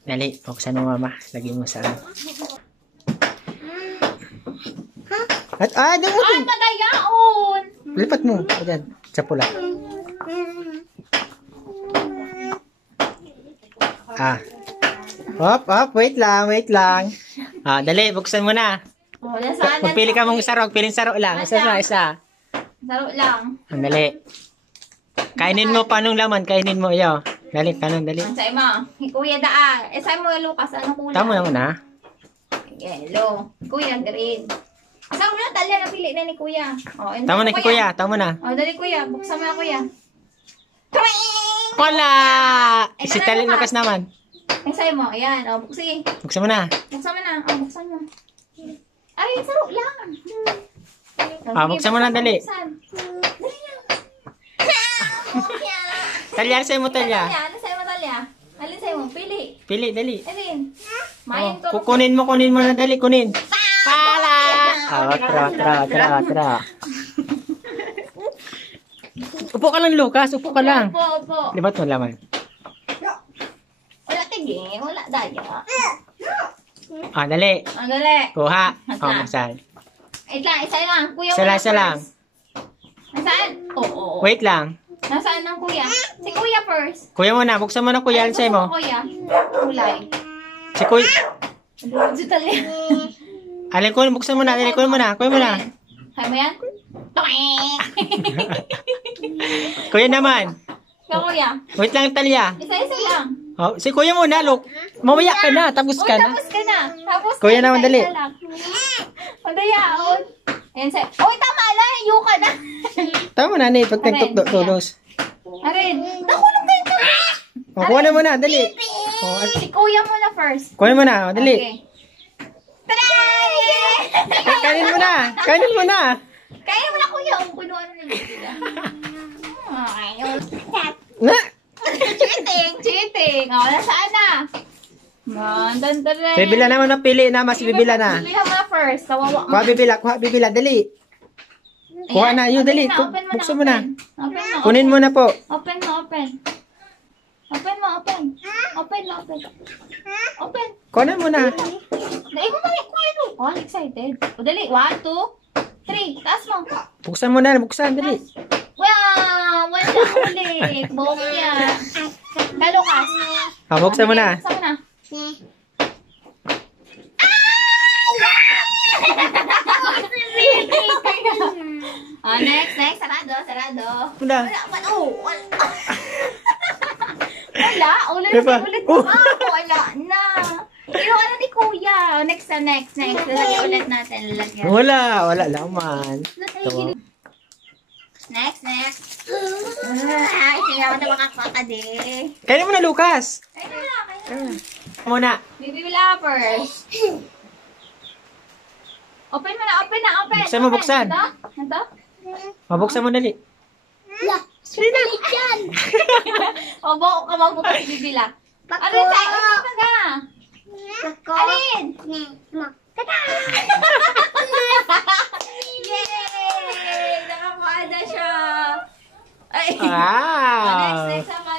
Dali, buksan mo mama. Lagyan mo sa ano. At, doon mo. Ay, padayaon! Lipat mo. Ayan, sa pula. Wait lang. Dali, buksan mo na. Magpili ka mong saro, piling saro lang. Isa. Saro lang. Dali. Kainin mo pa nung laman, kainin mo. Iyo. Dali, kanon, dali. Ang sa'yo mo. Kuya daan. Sa'yo mo, Lucas. Anong kulay? Tama naman na. Yellow. Kuya, green. Saan mo na talya na pili na ni Kuya? Tama na, kuya. Tama na. Dali Kuya. Buksan mo na Kuya. Wala! Si Tali Lucas naman. Sa'yo mo. Ayan. Buksi. Buksan mo na. Buksan mo na. Buksan mo. Ay, saro lang. Buksan mo na, dali. Dali na. Talya, sa'yo mo, Talya. Ano sa'yo mo, Talya? Alin sa'yo mo? Pili. Pili, dali. Alin? Mayan ko. Kunin mo na, dali, kunin. Pala! Tra. Upo ka lang, Lucas. Upo ka lang. Opo. Libat mo laman. Wala tigil. Wala daya. Dali. Dali. Kuha. Buksan. Isa lang. Kuya, Isa lang. Nasaan? Oo. Wait lang. Nasaan ang kuya? Si Kuya first. Kuya mo na. Buksan mo na, kuya. Alin sa'yo mo? Kuya. Kulay. Si kuya. Si Talya. Alin ko, buksan mo na. Dali, kuya mo na. Kaya mo yan? Kuya naman. Kuya. Wait lang, Talya. Isa lang. Si kuya mo na, look. Mamaya ka na. Tapos ka na. Tapos ka na. Kuya naman, dali. Padayaon. Ayan sa'yo. Tama na. Yuka na. Tama na, Nate. Pag nagtulos. Arin. Nakulong kayo ka. Kuha na mo na. Dali. Si Kuya mo na first. Kuha mo na. Dali. Okay. Tada! Kanin mo na. Kaya mo na Kuya. Punuan mo na sila. Na. Cheating. Nasaan na? Bibila naman na pili na. Mas bibila na. Bibila mo na first. Kawawa mo. Kuha bibila. Dali. Kuha na. Yun, dali. Buksan mo na. Kunin mo na po. Open mo. Kunin mo na. Dahil mo na yung Kuya no. Excited. Dali. 1, 2, 3. Taas mo. Buksan mo na. Dali. Wow! Wala ulit. Bokya. Kalukas. Buksan mo na. Buksan mo na. Next. Sarado. Wala. Wala. Ulit mo. Wala na. Kinuha na ni Kuya. Next. Lalagyan ulit natin. Wala laman. Next. Ay, kaya na makakaka din. Kaya mo na, Lucas. Kaya Muna. Bibila first. Open mo na. Buksan mo, buksan. Ito? Mabuksan mo dali. Pilit yan. Boko ka magbukas bibila. Alin sa'yo? Alin? Yay! Nakakuha na siya. Ay. Wow. Next sama.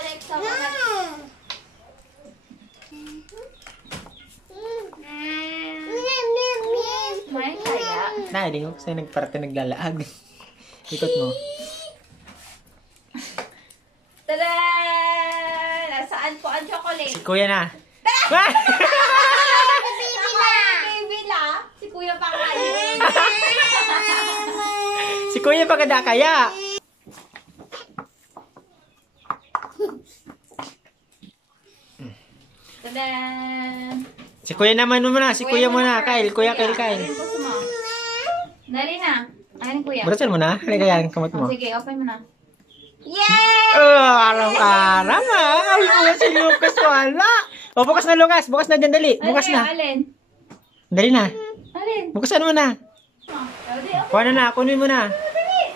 May kaya. Hindi ko kasi naglalaag. Ikot mo. Tada! Nasaan po ang chocolate? Si Kuya na. Bibila. Si Kuya pa kayo. Si Kuya pagkada kaya. Tada! Si Kuya naman muna. Si Kuya muna. Kyle. Kuya. Dali na. Ayun, Kuya. Barasan mo na. Halika yan. Kamot mo. Sige, open mo na. Yay! Araw-araw Ay, si Lucas wala. Bukas na, Lucas. Bukas na dyan, dali. Bukas na. Alin? Dali na. Alin? Bukasan mo na. Kuha na. Kunin mo na. Dali.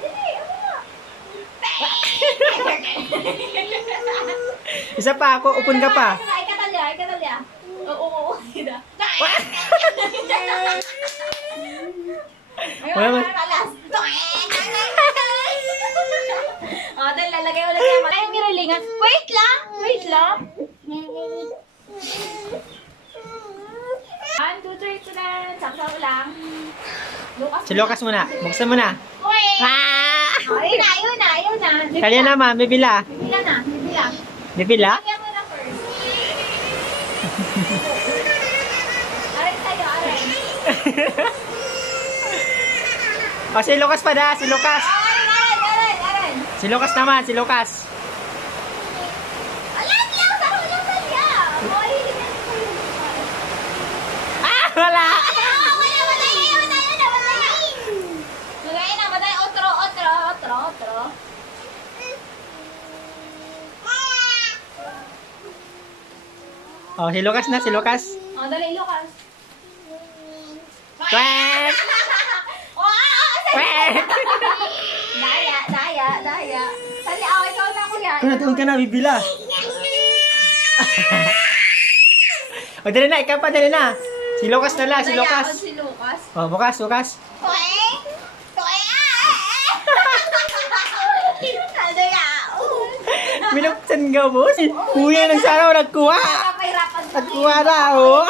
Isa pa ako. Upon ka pa. Ay, katalya. Oo. Wala. Dahil lalagay ulit naman. Ay, miralingan. Wait lang. Saro lang. Lucas. Si Lucas muna. Buksan mo na. Uy! Ah! Ayun na, ayun na, ayun na. Kanya naman, bibila. Bibila na, bibila. Bibila? Lagyan mo na first. Aray tayo, aray. O, si Lucas pa da, si Lucas. Aray. Si Lucas naman, si Lucas. Alam lang, saro lang tayo. Mahilig na ko yun. Ah, wala! Otro. Oh, si Lucas na, si Lucas. Oh, dali, Lucas. Kwek! Kwek! Daya. Sali, ikaw na, kuya. Tuon ka na, bibila. O, dali na, ikaw pa, dali na. Si Lucas na lang, si Lucas. Si Lucas. Oh, bukas. Binuksan ka, boss. Kuya ng saraw, nagkuha. Kapahirapan. Nagkuha na, oh.